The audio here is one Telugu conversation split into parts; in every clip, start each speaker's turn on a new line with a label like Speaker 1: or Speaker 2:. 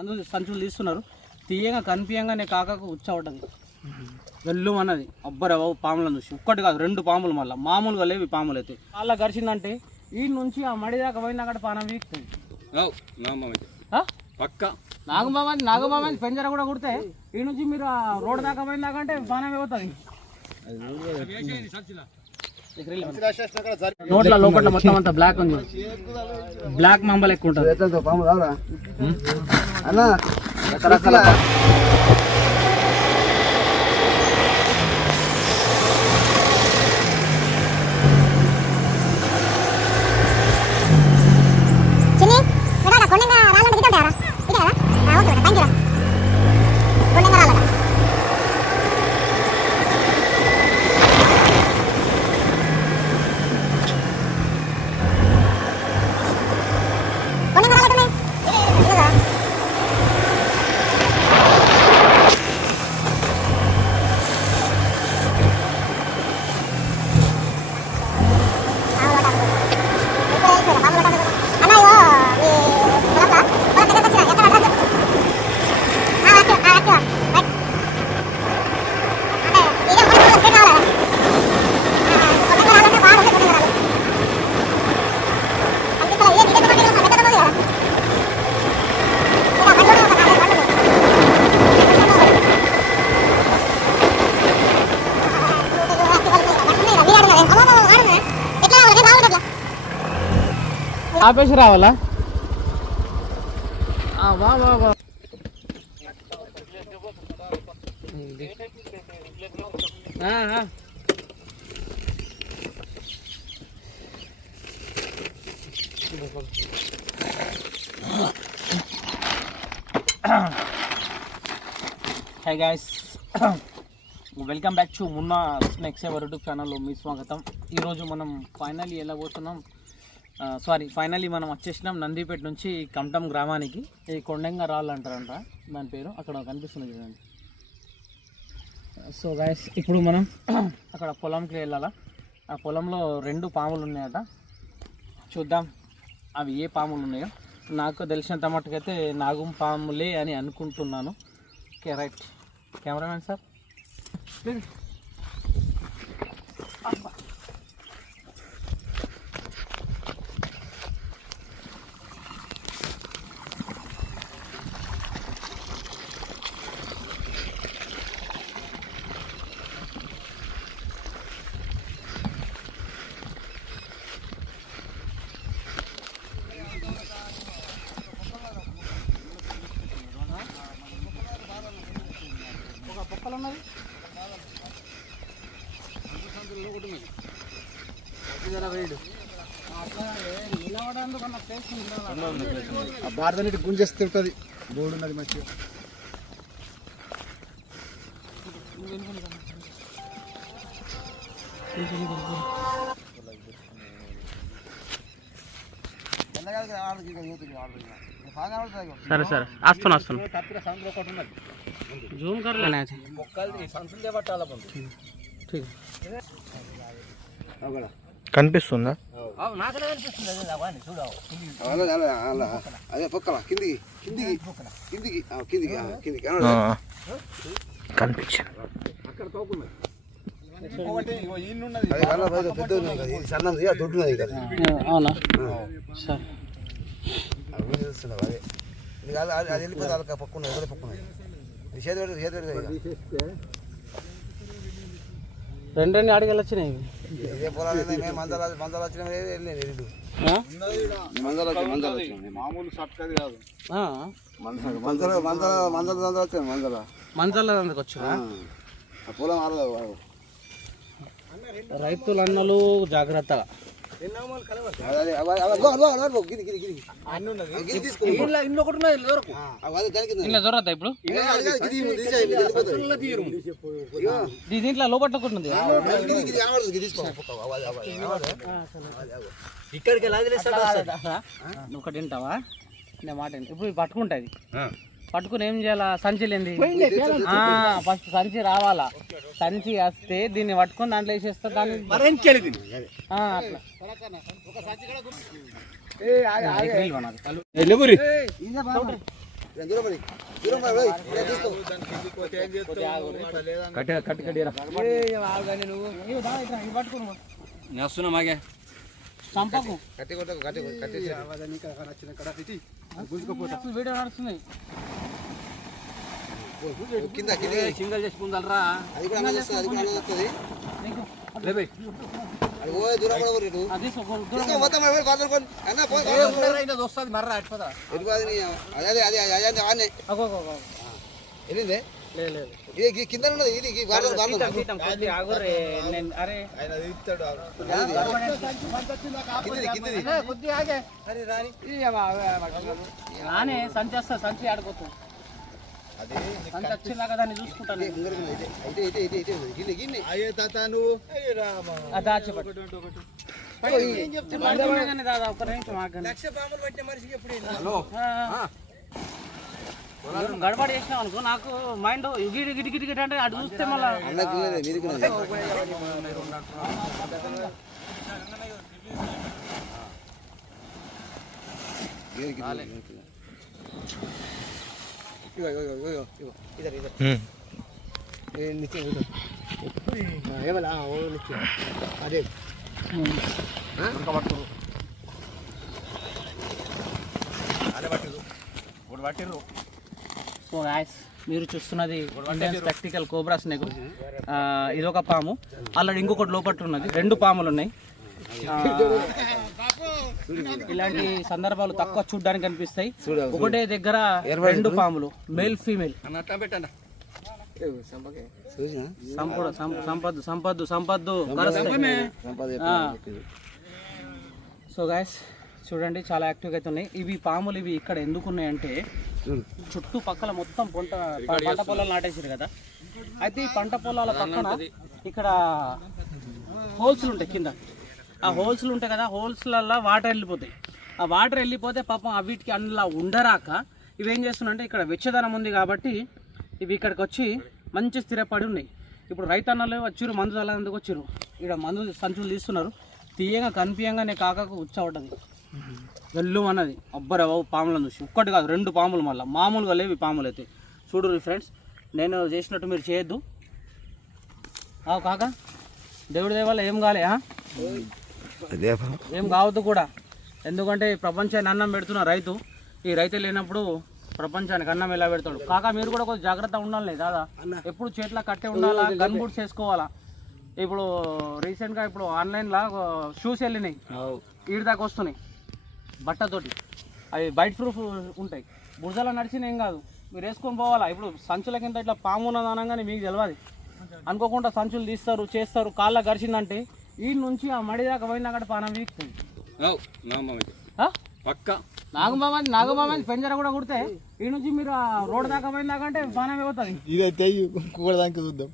Speaker 1: అందులో సంచులు తీస్తున్నారు. తీయగా కనిపించగానే కాకకు ఉచ్చబడ్డది వెళ్ళు అన్నది. అబ్బరా బాబు పాములను చూసి. ఒక్కటి కాదు రెండు పాములు మళ్ళీ. మామూలుగా లేవి పాములు అయితే అలా గరిచిందంటే ఈ నుంచి ఆ మడి దాకా పోయినా అక్కడ పానం వీక్తుంది?
Speaker 2: పక్క?
Speaker 1: నాగమామ నాగమామ పెంజర కూడా కుడితే ఈ నుంచి మీరు ఆ రోడ్ దాకా పోయిన దాకా అంటే పానం అవుతుంది నోట్ల లోపల మొత్తం అంతా బ్లాక్ ఉంది. బ్లాక్ మంబల్ ఎక్కువ ఉంటుంది.
Speaker 3: రకరకాల
Speaker 4: చిన్ని ఎక్కడ కొండంగా రాళ్ళంటే గిట్ట ఉంటారా ఇదే కదా ఆ, ఓకే ఓకే థ్యాంక్ యూ కొండంగా రాళ్ళట కొండంగా రాళ్ళట ఇదే కదా ఎట్లా రావాలి
Speaker 1: ఆపేసి రావాలా? ఆ, వా వా వా. Hi guys welcome back to Munna next ever YouTube ఛానల్లో మీ స్వాగతం. ఈరోజు మనం ఫైనల్ ఎలా పోతున్నాం? సారీ ఫైనల్లీ మనం వచ్చేసినాం నందిపేట నుంచి కమటం గ్రామానికి. ఇది కొండంగా రాళ్ళు అంటారంట. దాని పేరు అక్కడ కనిపిస్తుంది చూడండి. సో గాయస్ ఇప్పుడు మనం అక్కడ పొలంకి వెళ్ళాలా? ఆ పొలంలో రెండు పాములు ఉన్నాయట. చూద్దాం అవి ఏ పాములు ఉన్నాయో. నాకు తెలిసినంత మట్టుకైతే నాగం పాములే అని అనుకుంటున్నాను. ఓకే రైట్ కెమెరామెన్ సార్ ఒక
Speaker 3: ఆ భారత నీటి గుంజేస్తే ఉంటుంది. బోర్డు ఉన్నది మంచిగా.
Speaker 1: సరే సరే. వస్తున్నా వస్తున్నా జూమ్ कर लेना है ठीक
Speaker 5: కనిపిస్తుందా
Speaker 3: అలా, అలా, అలా. అదే పక్కల కిందికి కిందికి కిందికి ఆ, కిందికి ఆ, కిందికి ఆ,
Speaker 5: ఆ. కనిపించింది
Speaker 3: అది కల్లా పైగా పెద్ద ఉన్నది కదా, ఇది సన్నది అది దొడ్డున్నది కదా
Speaker 1: అవునా సరే
Speaker 3: అది కూడా తెలుస్తున్నావు, అదే ఇది కాదు, అది అది వెళ్ళిపోతే వాళ్ళకి పక్క చేతి పెడితే చేతి పెడితే ఇక.
Speaker 1: రెండు రెండు ఆడికి వెళ్ళొచ్చినాయి రైతులు అన్నలు జాగ్రత్తగా. ఇప్పుడు దీంట్లో లోపల ఒకటి తింటావా నేను మాట. ఇప్పుడు ఇవి పట్టుకుంటుంది పట్టుకుని ఏం చేయాలా? సంచి లేంది ఫస్ట్ సంచి రావాలా. సంచి వస్తే దీన్ని పట్టుకొని దాంట్లో వేసేస్తా దాన్ని కట్టి కట్టి.
Speaker 2: వస్తున్నా మాగే.
Speaker 1: చంపకు.
Speaker 3: కట్టి కొట్ట కట్టి
Speaker 1: అసలు వీడియో నడుస్తుంది
Speaker 3: కింద కింద
Speaker 2: సింగల్ చేసుకుందలరా
Speaker 3: అది కూడా అది కూడా వస్తుంది
Speaker 2: వస్తుంది మర్రా
Speaker 3: అదే అదే అదే అదే అదే. వెళ్ళిందే కింద ఉన్నది ఇది
Speaker 1: రానే. సంచి వస్తా సంచి ఆడిపోతుంది సంచి వచ్చిందాక దాన్ని చూసుకుంటాను.
Speaker 3: గిన్నె. గిన్నె
Speaker 1: అది దాచిపెట్టు. దాదా ఒక్క నిమిషం ఆగండి. నువ్వు గడబడి చేసినావు అనుకో నాకు మైండ్ గిడి గిడి గిడి గిడి అంటే అటు చూస్తే మళ్ళా
Speaker 3: అన్నకి ఉన్నది మీదికి ఉన్నది. గిన్నె
Speaker 1: సో గాయస్ మీరు చూస్తున్నది ఇండియన్ స్పెక్టికల్ కోబ్రా స్నేక్ ఇది ఒక పాము. ఆల్రెడీ ఇంకొకటి లోపట్టు ఉన్నది. రెండు పాములు ఉన్నాయి ఇలాంటి సందర్భాలు తక్కువ చూడడానికి కనిపిస్తాయి ఒకటే దగ్గర రెండు పాములు. మేల్ ఫీమేల్
Speaker 2: అట్లా పెట్టండి.
Speaker 3: చూసినా?
Speaker 1: సంపద సంపద్దు సంపద్దు సంపద్దు. సో గాయస్ చూడండి చాలా యాక్టివ్గా అయితే ఉన్నాయి. ఇవి పాములు ఇవి ఇక్కడ ఎందుకు ఉన్నాయంటే
Speaker 3: చూడు
Speaker 1: చుట్టుపక్కల మొత్తం పంట పంట పొలాలు నాటేసారు కదా. అయితే ఈ పంట పొలాల పక్కన ఇక్కడ హోల్స్ ఉంటాయి కింద. ఆ హోల్స్ ఉంటాయి కదా హోల్స్లల్లో వాటర్ వెళ్ళిపోతాయి ఆ వాటర్ వెళ్ళిపోతే పాపం అవిటికి అందులో ఉండరాక ఇవి ఏం చేస్తున్నాయంటే ఇక్కడ వెచ్చదనం ఉంది కాబట్టి ఇవి ఇక్కడికి వచ్చి మంచి స్థిరపడి ఉన్నాయి. ఇప్పుడు రైతన్నలు వచ్చిర్రు మందు చల్లేందుకు వచ్చిర్రు ఇక్కడ మందు సంచులు తీస్తున్నారు. తీయగా కనిపించగానే కాకకు ఉచ్చబడ్డది. వెళ్ళు అన్నది అబ్బరా బాబు పాములను చూసి. ఒక్కటి కాదు రెండు పాములు మళ్ళీ. మామూలుగా లేవి పాములు అయితే. చూడు ఫ్రెండ్స్ నేను చేసినట్టు మీరు చేయొద్దు. ఆవు కాక. దేవుడి దేవాల ఏం కాలే ఏం కావద్దు కూడా. ఎందుకంటే ఈ ప్రపంచాన్ని అన్నం పెడుతున్న రైతు ఈ రైతు లేనప్పుడు ప్రపంచానికి అన్నం ఎలా పెడతాడు? కాక మీరు కూడా కొంచెం జాగ్రత్త ఉండాలి దాదా ఎప్పుడు చేతిలో కట్టే ఉండాలా? గన్ బూట్స్ వేసుకోవాలా? ఇప్పుడు రీసెంట్గా ఇప్పుడు ఆన్లైన్లో షూస్ వెళ్ళినాయి. ఈడి దాకా వస్తున్నాయి. బట్టతోటి. అవి బయట ప్రూఫ్ ఉంటాయి. బురదలో నడిచిన ఏం కాదు. మీరు వేసుకొని పోవాలా? ఇప్పుడు సంచుల కింద ఇట్లా పాము ఉన్నది అనగానే మీకు తెలియదు అనుకోకుండా సంచులు తీస్తారు చేస్తారు కాళ్ళ గరిచిందంటే ఈ నుంచి ఆ మడి దాకా పోయినా అక్కడ పానం వీక్తుంది?
Speaker 2: పక్క.
Speaker 1: నాగమామ నాగమామ పెంజర కూడా కుడితే ఈ నుంచి మీరు ఆ రోడ్ దాకా పోయిన దాకా అంటే పానం పోతుంది
Speaker 3: ఇదైతే ఇంకొక దానికి చూద్దాం.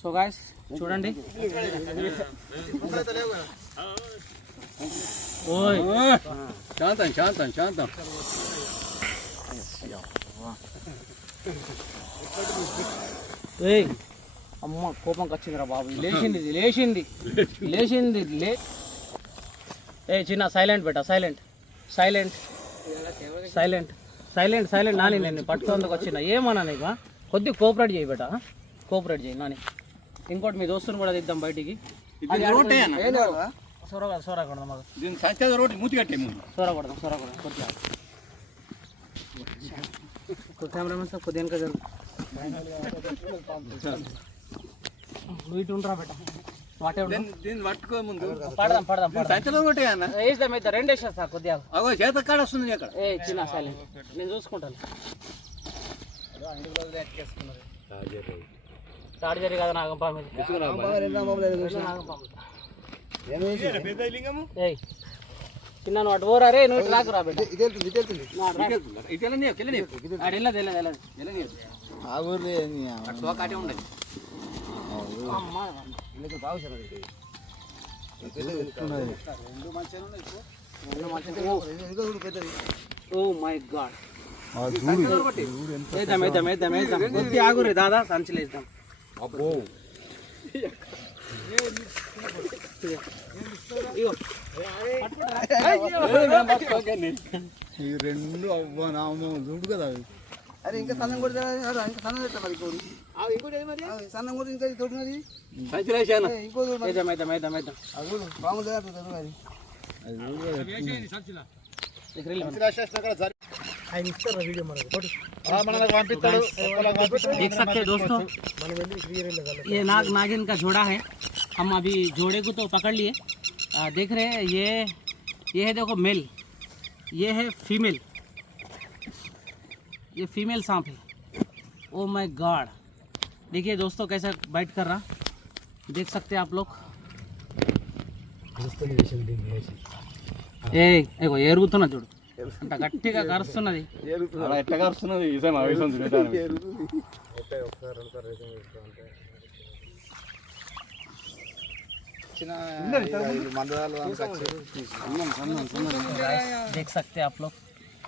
Speaker 1: సో గాయస్ చూడండి. ఓయ్.
Speaker 2: శాంతం శాంతం శాంతం.
Speaker 1: ఏయ్. అమ్మ కోపంకి వచ్చిందిరా బాబు. లేచింది ఇది లేచింది. లేచింది ఇది లే. ఏ చిన్న silent బెట silent. Silent. Silent. Silent silent. Nani నేను పట్టుకోందుకు వచ్చిన. ఏమన్నా నీకు కొద్ది కోఆపరేట్ చేయి బెట కోఆపరేట్ చేయి నాని. ఇంకోటి మీ దోస్తుని కూడా తెద్దాం బయటికి. సొర కొడదాం మాకు
Speaker 2: దీని సంచేత రోడ్డు మూతి కట్టే ముందు.
Speaker 1: జరుగు. నువ్వు ఇటు ఉండరా వాటే ఉండు.
Speaker 2: దీన్ని పట్టుకో ముందు.
Speaker 1: పడదాం పడదాం పడదాం.
Speaker 2: సంచలో అన్న.
Speaker 1: రెండు వేసేస్తా సార్ కొద్దిగా
Speaker 2: అగో చేత కాడ వస్తుంది అక్కడ.
Speaker 1: ఏ చిన్న సైలెంట్ నేను చూసుకుంటాను. చార్జర్ కదా. నాగంపాము ఏయ్ చిన్న నువ్వు అటు పోరా రే నువ్వు ఇటు రాకురా బిడ్డ.
Speaker 3: ఇది వెళ్తుంది ఇది వెళ్తుంది.
Speaker 1: నా రా.
Speaker 2: ఇటు వెళ్ళని వెళ్ళని.
Speaker 1: ఆడ వెళ్ళదు వెళ్ళదు వెళ్ళదు
Speaker 2: వెళ్ళని
Speaker 3: ఆ ఊర్లో
Speaker 2: అటు తోకాటే ఉండదు.
Speaker 1: అమ్మా.
Speaker 3: ఇళ్ళకి బాగా సార్ అది. ఇదిగో చూడు పెద్దది.
Speaker 1: Oh my god. వేద్దాం వేద్దాం వేద్దాం వేద్దాం కొద్ది ఆగురే దాదా సంచులు వేద్దాం ఇగో పట్టుకుంటారా?
Speaker 2: ఈ రెండు అవ్వ నామం చూడు కదా
Speaker 3: అరే ఇంకా సన్నం కూడా. ఇంకా సన్నం పెట్టా మరి ఇంకోటి ఆ, సన్నం కూడా ఇంకా తోటి మరి? ఇంకో తోటి మరి. అది తెలియదు తోటి మరి?
Speaker 1: तो देख सकते हैं दोस्तों। ये नाग नागिन का जोड़ा है। हम अभी जोड़े को तो पकड़ लिए। देख रहे हैं ये ये है देखो मेल। ये है फीमेल। ये फीमेल सांप है। ओ माय गॉड देखिए दोस्तों कैसा बाइट कर रहा। देख सकते हैं आप लोग। ए, एगो तो ना जोड़। అంత గట్టిగా కరుస్తున్నది
Speaker 2: అలా ఎట్లా కరుస్తున్నది ఈసారి ఆవేశం తిరుగుతాను
Speaker 1: देख सकते हैं आप लोग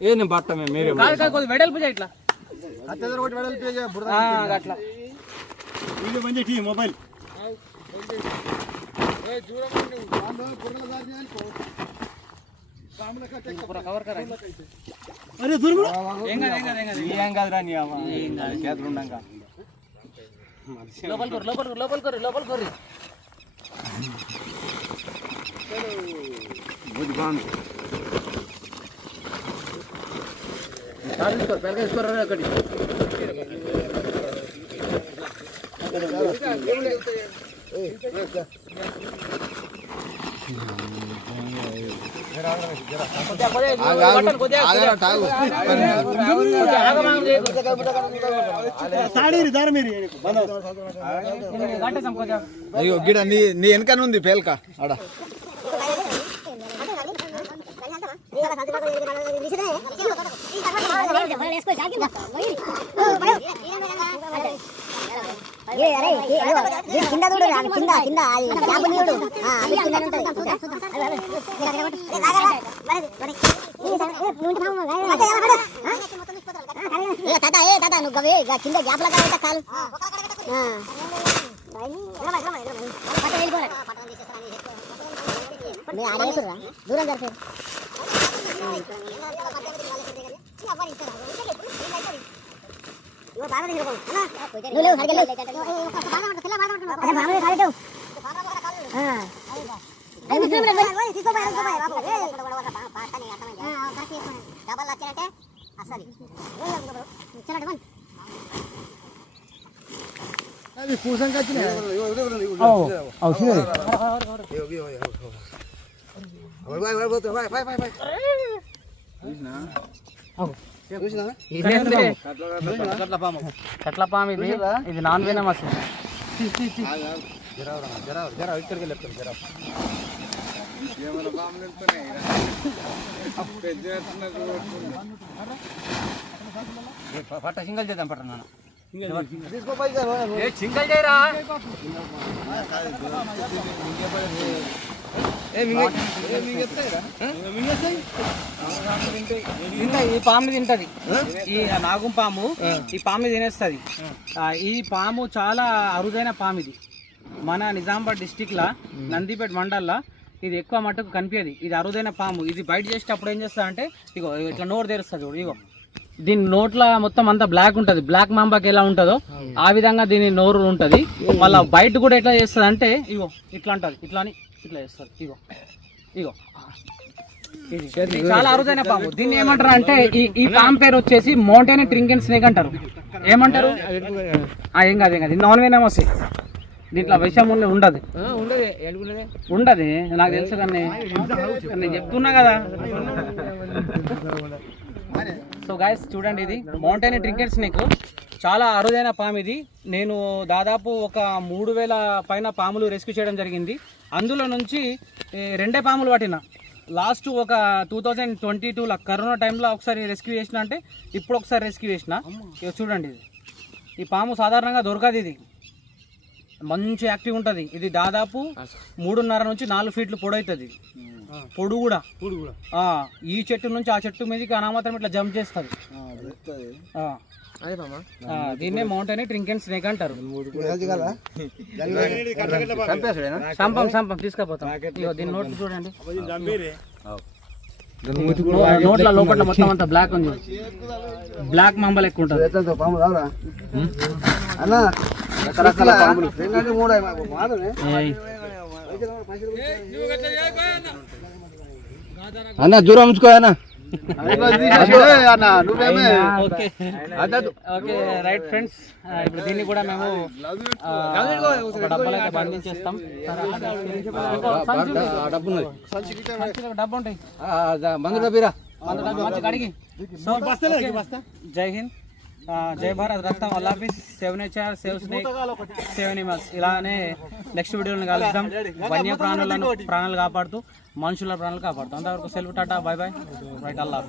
Speaker 6: ఏ నేను పట్ట మేము మీరే
Speaker 1: కాదు కాదు కొద్దిగా వెడల్పు చేయి ఇట్లా.
Speaker 2: ఒకటి వెడల్పి బురద
Speaker 1: ఆ, అట్లా.
Speaker 2: వీడియో బంద్ చేయి మొబైల్. అరే
Speaker 1: ఏం కాదు ఏం కాదు ఏం కాదు.
Speaker 6: ఏం కాదురా నీ అమ్మ చేతులు
Speaker 1: లోపల కొర్రి లోపల కొర్రి, లోపల కొర్రి లోపల కొర్రి కొద్దిగా, కొద్దిగా, కొట్టండి, కొద్దిగా, కొద్దిగా. ఆగమాగం చేయకు.
Speaker 2: సాడీరి దారి మీరు
Speaker 1: కట్టేసాం కొద్దిగా
Speaker 6: అయ్యో గిడ నీ నీ వెనకనుంది పేలక. ఆడ.
Speaker 4: కింద చూడు కింద కింద అది చేప నీడు అది కింద ఉంటుంది తాత ఏ తాత నువ్వు గవే ఇక కింద లాగా కావాలి కాలు ఆ. మీరు ఆడేస్తుర్రా దూరం జరిపారు నువ్వు లేవు అడిగెళ్ళు అరే బాగా కాలేవు
Speaker 2: అది పూసం కచ్చిన
Speaker 1: కట్ల పాము. ఇది. ఇది నాన్ వెనమస్.
Speaker 6: పట్ట సింగల్ చేద్దాం పట్ట నాన్న.
Speaker 1: ఏ చింగల్ చేయరా? ఈ పాము తింటది. ఈ నాగం పాము ఈ పాము తినేస్తుంది. ఈ పాము చాలా అరుదైన పాము ఇది. మన నిజామాబాద్ డిస్టిక్ లా నందిపేట మండల్లో ఇది ఎక్కువ మట్టుకు కనిపించదు ఇది అరుదైన పాము. ఇది బయట చేసేటప్పుడు ఏం చేస్తా అంటే ఇగో ఇట్లా నోరు తెరుస్తుంది చూడు ఇగో. దీని నోట్ల మొత్తం అంతా బ్లాక్ ఉంటది. బ్లాక్ మాంబాకి ఎలా ఉంటుందో ఆ విధంగా దీని నోరు ఉంటది. మళ్ళీ బయట కూడా ఎట్లా చేస్తుంది అంటే ఇగో ఇట్లా ఉంటది ఇట్లా అని. ఇట్లా ఇగో. ఇగో. చాలా అరుదైన పాము. దీన్ని ఏమంటారు అంటే ఈ ఈ పాము పేరు వచ్చేసి మౌంటైన్ ట్రింకెన్ స్నేక్ అంటారు. ఏమంటారు? ఏం కాదు ఏం కాదు. నాన్ వెనమస్ దీంట్లో విషం ఉన్న- ఉండదు. ఉండదు. నాకు తెలుసు కానీ. నేను చెప్తున్నా కదా. సో గాయస్ చూడండి ఇది. Mountain trinket snake. చాలా అరుదైన పాము ఇది. నేను దాదాపు ఒక మూడు వేల పైన పాములు రెస్క్యూ చేయడం జరిగింది. అందులో నుంచి రెండే పాములు పట్టిన. లాస్ట్ ఒక టూ థౌజండ్ ట్వంటీ టూలో కరోనా టైంలో ఒకసారి రెస్క్యూ చేసిన అంటే ఇప్పుడు ఒకసారి రెస్క్యూ చేసిన. చూడండి ఇది. ఈ పాము సాధారణంగా దొరకదు ఇది. మంచి యాక్టివ్ ఉంటుంది. ఇది దాదాపు మూడున్నర నుంచి నాలుగు ఫీట్లు పొడవుతుంది. పొడు కూడా. ఈ చెట్టు నుంచి ఆ చెట్టు మీదకి అనామతం ఇట్లా జంప్ చేస్తుంది. దీన్నే మౌంటైన్ ట్రింకెన్ స్నేక్ అంటారు. సంపం సంపం తీసుకుపోతాం. ఇగో దీని నోట్లు చూడండి. నోట్ల లోపల మొత్తం అంతా బ్లాక్ ఉంది. బ్లాక్ మంబల్ ఎక్కువ ఉంటుంది.
Speaker 3: పాము రావురా? అన్న రకరకాల పాములు.
Speaker 6: అన్న దూరం ఉంచుకో అన్న.
Speaker 1: Right friends. ఇప్పుడు దీన్ని కూడా మేము డబ్బాలో అయితే బంధించేస్తాం.
Speaker 6: డబ్బు
Speaker 1: ఉంటాయి.
Speaker 6: మందు డబ్బీరా
Speaker 1: డబ్బా కడిగి. జై హింద్. జై భారత్ రత్నం అల్లాఫీస్ save nature save snake save animals ఇలానే నెక్స్ట్ వీడియోలను కలుద్దాం. వన్య ప్రాణులను ప్రాణాలు కాపాడుతూ మనుషుల ప్రాణాలు కాపాడుతూ. అంతవరకు self tata bye bye. Right అల్లా.